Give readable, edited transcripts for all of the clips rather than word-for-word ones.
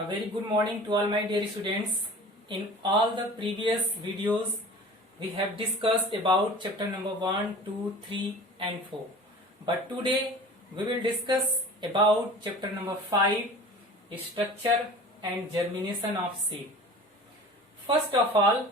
A very good morning to all my dear students. In all the previous videos, we have discussed about chapter number 1, 2, 3 and 4. But today, we will discuss about chapter number 5, structure and germination of seed. First of all,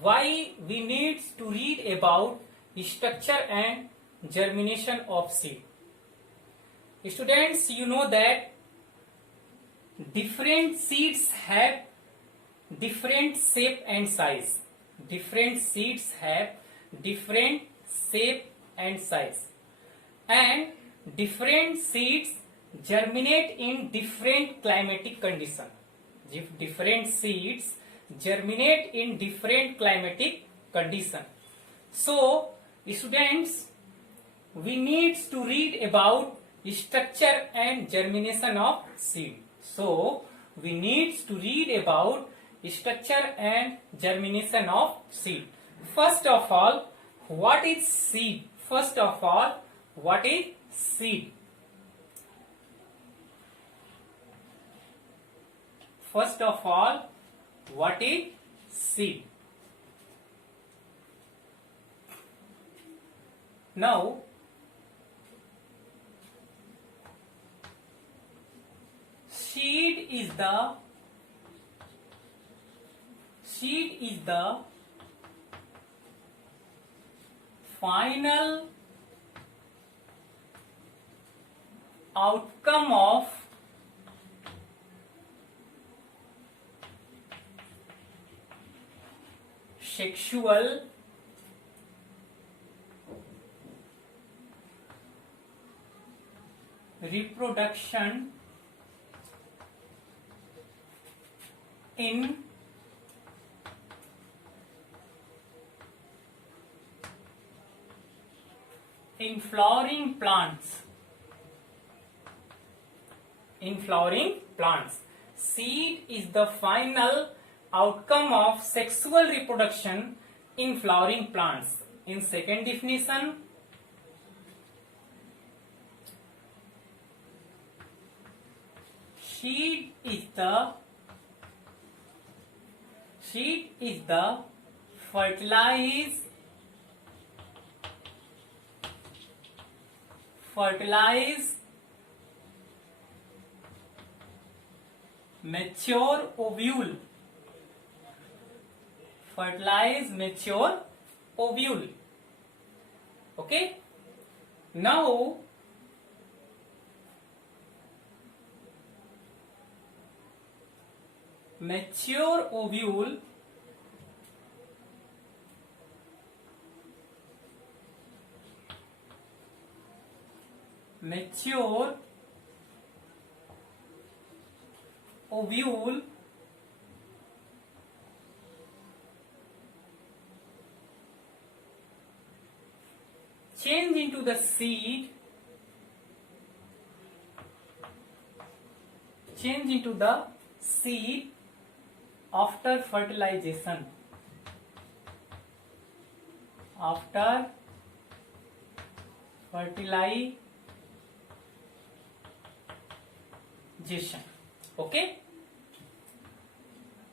why we need to read about structure and germination of seed. Students, you know that different seeds have different shape and size. Different seeds have different shape and size. And different seeds germinate in different climatic conditions. Different seeds germinate in different climatic conditions. So, students, we need to read about structure and germination of seed. So, we need to read about structure and germination of seed. First of all, what is seed? First of all, what is seed? First of all, what is seed? Now, seed is the final outcome of sexual reproduction in flowering plants. In flowering plants, seed is the final outcome of sexual reproduction in flowering plants. In second definition, seed is the fertilized mature ovule. Fertilized mature ovule. Okay? Now, mature ovule change into the seed, after fertilization. After fertilization. Okay?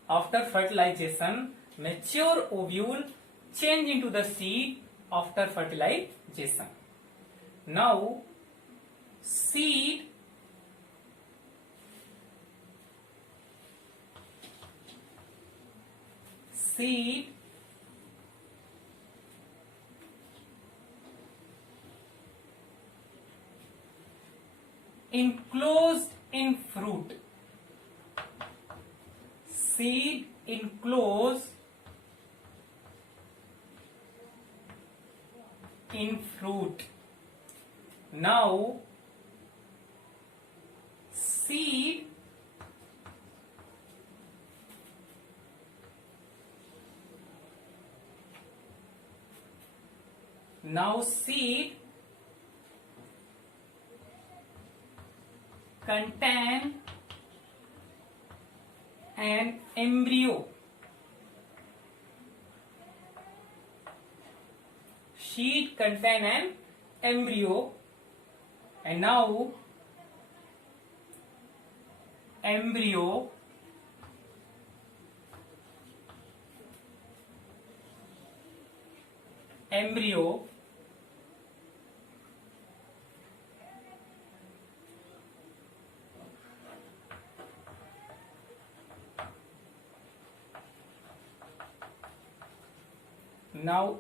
After fertilization, mature ovule change into the seed after fertilization. Now, seed enclosed in fruit. Seed enclosed in fruit. Now, seed contain an embryo. Seed contain an embryo, and now embryo now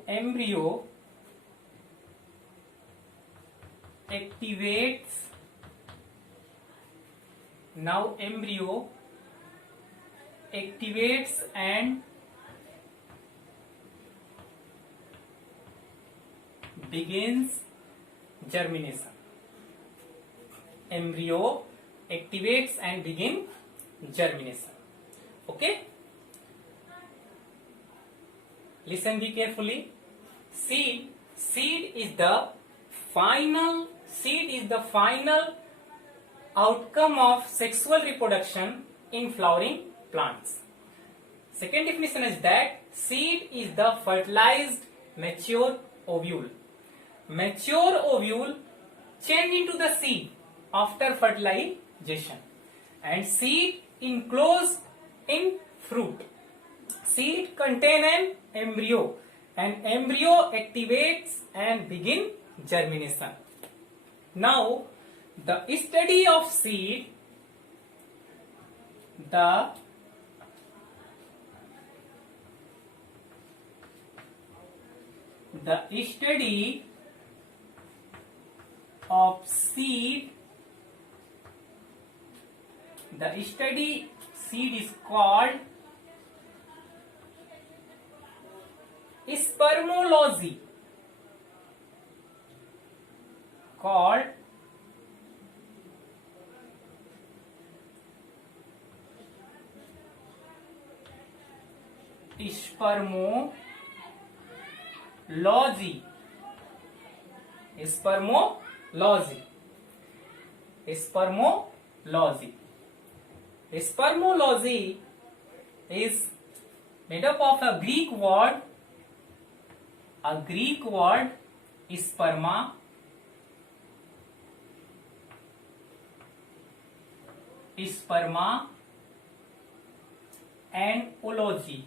embryo activates and begins germination. Embryo activates and begin germination. Okay, listen be carefully. Seed is the final outcome of sexual reproduction in flowering plants. Second definition is that seed is the fertilized mature ovule. Mature ovule change into the seed after fertilization, and seed enclosed in fruit. Seed contain an embryo, and embryo activates and begin germination. Now, the study of seed, the study of seed, is called spermology. Spermology is made up of a Greek word sperma, and ology.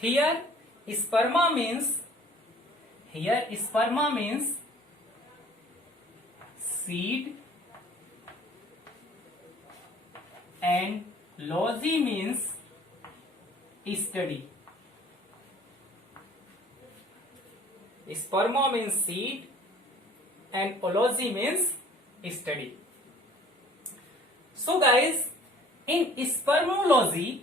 Here sperma means seed, and logy means study. Sperma means seed and ology means study. So guys, in spermology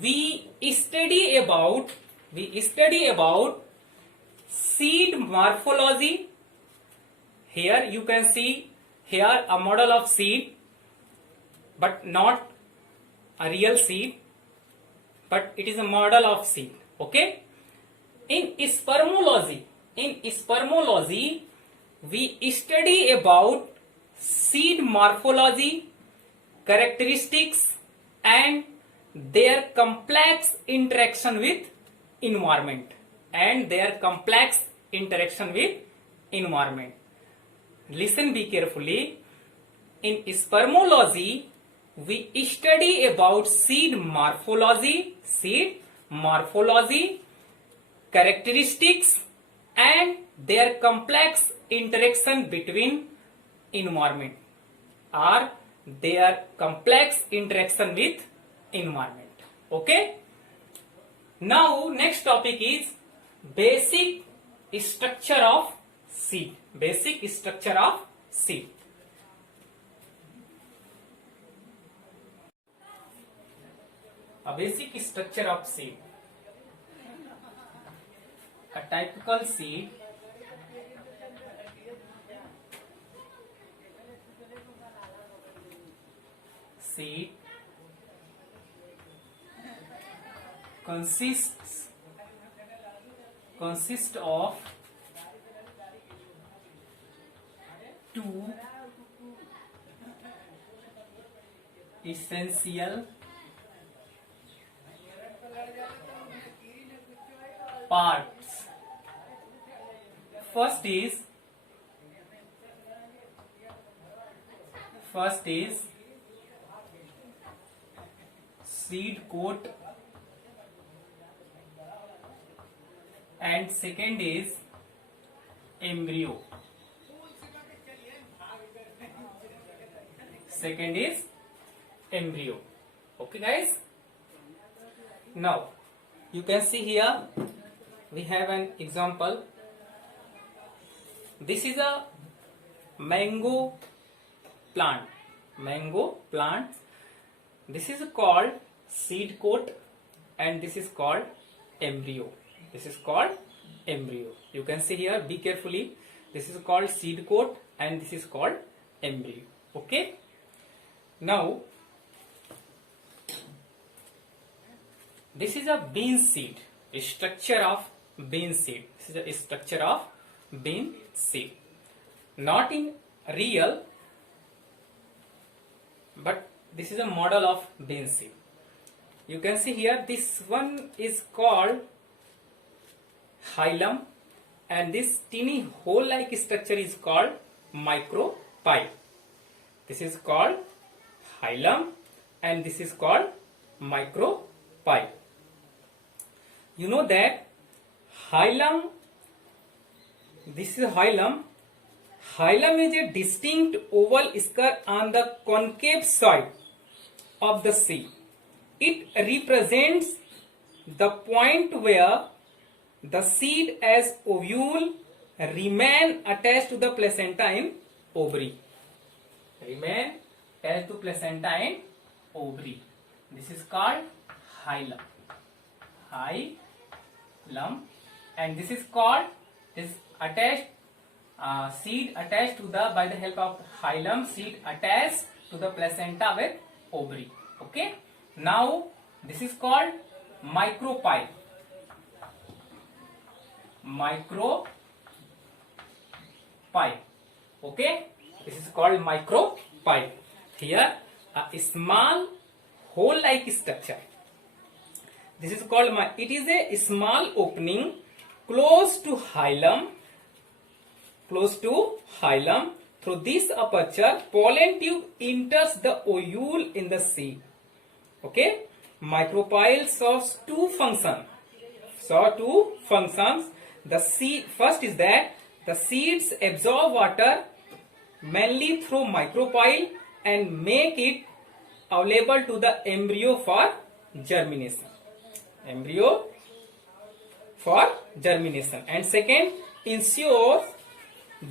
we study about seed morphology. Here you can see here a model of seed, but not a real seed, but it is a model of seed. Okay, in spermology we study about seed morphology, characteristics, and their complex interaction with environment. Listen be carefully. In spermology we study about seed morphology, characteristics, and their complex interaction between environment, or their complex interaction with environment. Okay, now next topic is basic structure of seed. A basic structure of seed. A typical seed consists of two essential parts. First is seed coat, and second is embryo. Second is embryo. Okay guys, now you can see here we have an example. This is a mango plant. This is called seed coat and this is called embryo. You can see here, be carefully. This is called seed coat and this is called embryo. Okay. Now this is a bean seed, a structure of bean seed. This is a structure of bean seed. Not in real, but this is a model of bean seed. You can see here, this one is called hilum and this teeny hole like structure is called micropyle. This is called hilum and this is called micropyle. You know that hilum, this is hilum. Hilum is a distinct oval scale on the concave side of the seed. It represents the point where the seed as ovule remain attached to the placenta in ovary. Remain attached to placenta in ovary. This is called hilum. Hilum, and this is called attached. Seed attached to the, by the help of hilum, seed attached to the placenta with ovary. Okay. Now this is called micropyle. Okay. This is called micropyle. Here a small hole-like structure. This is called it is a small opening close to hilum. Through this aperture, pollen tube enters the ovule in the seed. Okay, micropyle serves two functions. The seed, first is that the seeds absorb water mainly through micropyle and make it available to the embryo for germination. And second, ensures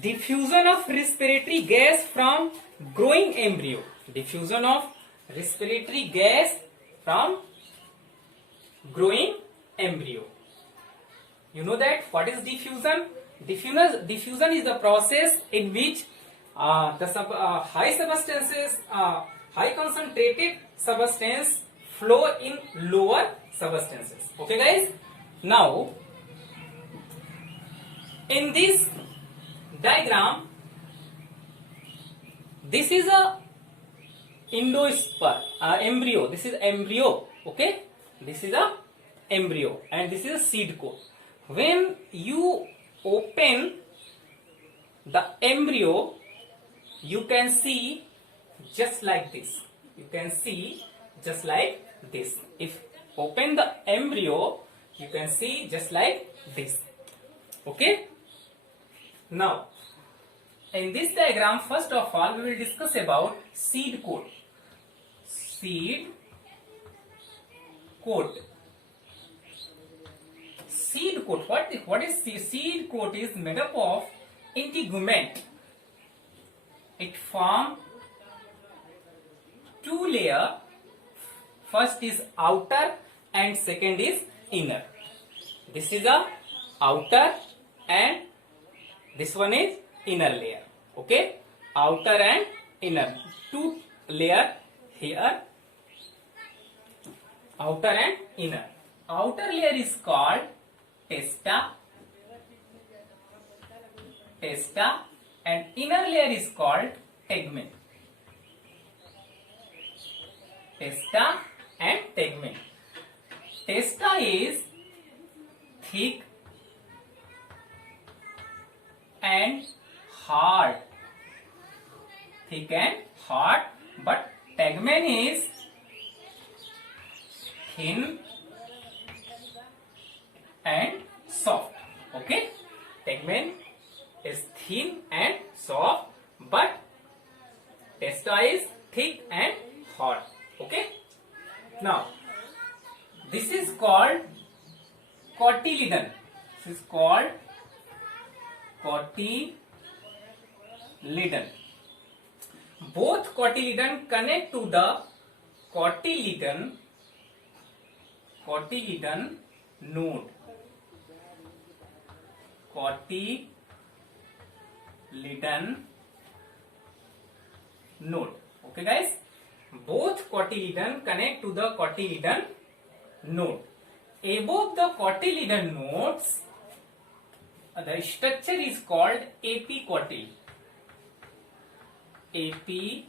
diffusion of respiratory gas from growing embryo. You know that what is diffusion? Diffusion is the process in which high concentrated substance flow in lower substances. Okay guys, now in this diagram, this is a embryo. This is embryo. Okay, this is a embryo and this is a seed coat. When you open the embryo, you can see just like this. If open the embryo, you can see just like this. Okay. Now, in this diagram, first of all, we will discuss about seed coat. Seed coat. What is seed coat? Is made up of integument. It forms two layers. First is outer and second is inner. This is a outer and this one is inner layer. Okay, outer and inner, two layer here. Outer and inner. Outer layer is called testa, and inner layer is called tegmen. Testa and tegmen. Testa is thick hot. Okay. Now, this is called cotyledon. This is called cotyledon. Both cotyledon connect to the cotyledon node. Cotyledon node. Okay, guys. Both cotyledon connect to the cotyledon node. Above the cotyledon nodes, the structure is called apicotyl. Apicotyl.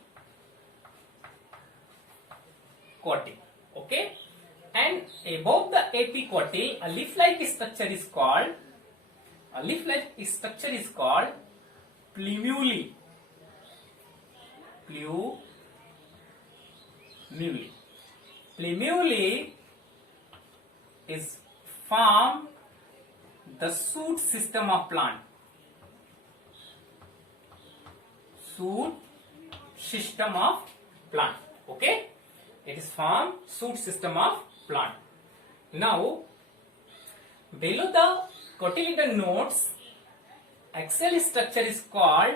Okay. And above the apicotyl, a leaf-like structure is called plumule. Plumule is form the shoot system of plant. Okay, it is form shoot system of plant. Now, below the cotyledon nodes, axial structure is called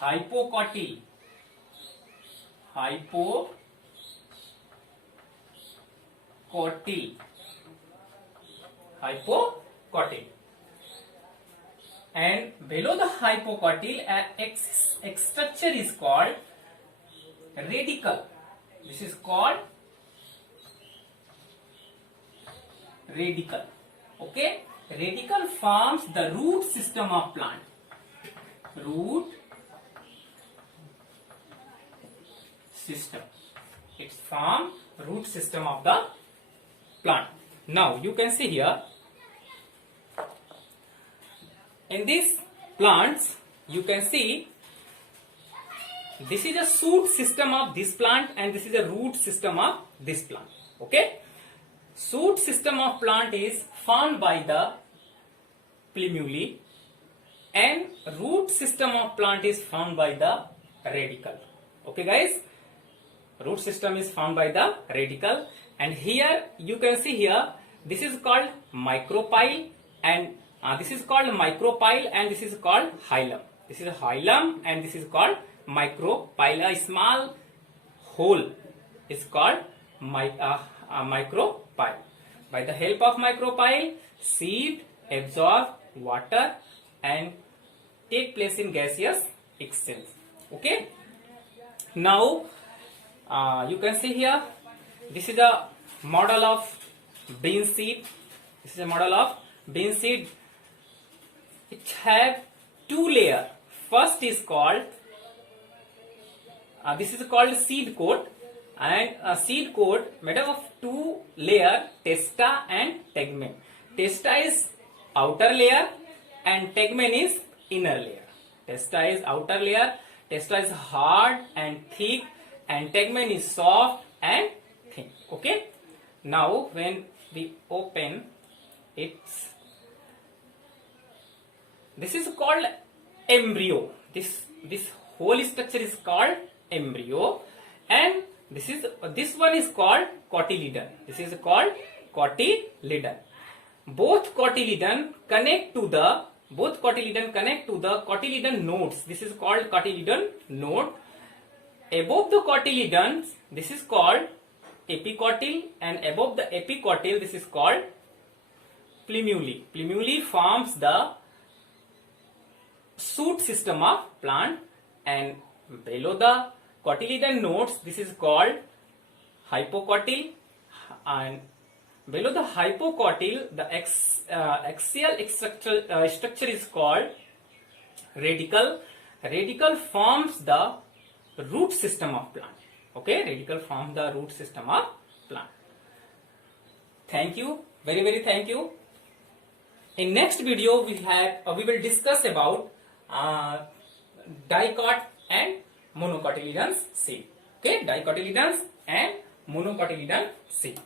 hypocotyl. Hypocotyl. And below the hypocotyl, a structure is called radicle. This is called radicle. Okay, radicle forms the root system of plant. Root system. It's form root system of the plant. Now you can see here, in these plants, you can see this is a shoot system of this plant and this is a root system of this plant. Okay, shoot system of plant is formed by the plumule and root system of plant is formed by the radicle. Okay, guys, root system is formed by the radicle, and here you can see here, this is called micropyle and this is called micropyle and this is called hilum. This is a hilum and this is called micropyle. A small hole is called micropyle. By the help of micropyle, seed absorb water and take place in gaseous exchange. Okay. Now you can see here, this is a model of bean seed. This is a model of bean seed. It have two layers. First is called this is called seed coat, and a seed coat made up of two layer, testa and tegmen. Testa is outer layer and tegmen is inner layer. Testa is outer layer. Testa is hard and thick and tegmen is soft and thin. Okay. Now when we open it, this is called embryo. This whole structure is called embryo, and this one is called cotyledon. This is called cotyledon. Both cotyledon connect to the cotyledon nodes. This is called cotyledon node. Above the cotyledons, this is called apicotyl, and above the apicotyl, this is called plumule. Plumule forms the shoot system of plant, and below the cotyledon nodes, this is called hypocotyl, and below the hypocotyl, the axial structure is called radicle. Radicle forms the root system of plant. Okay, radicle forms the root system of plant. Thank you, very thank you. In next video we will discuss about dicot and monocotyledons seed. Okay, dicotyledons and monocotyledon seed.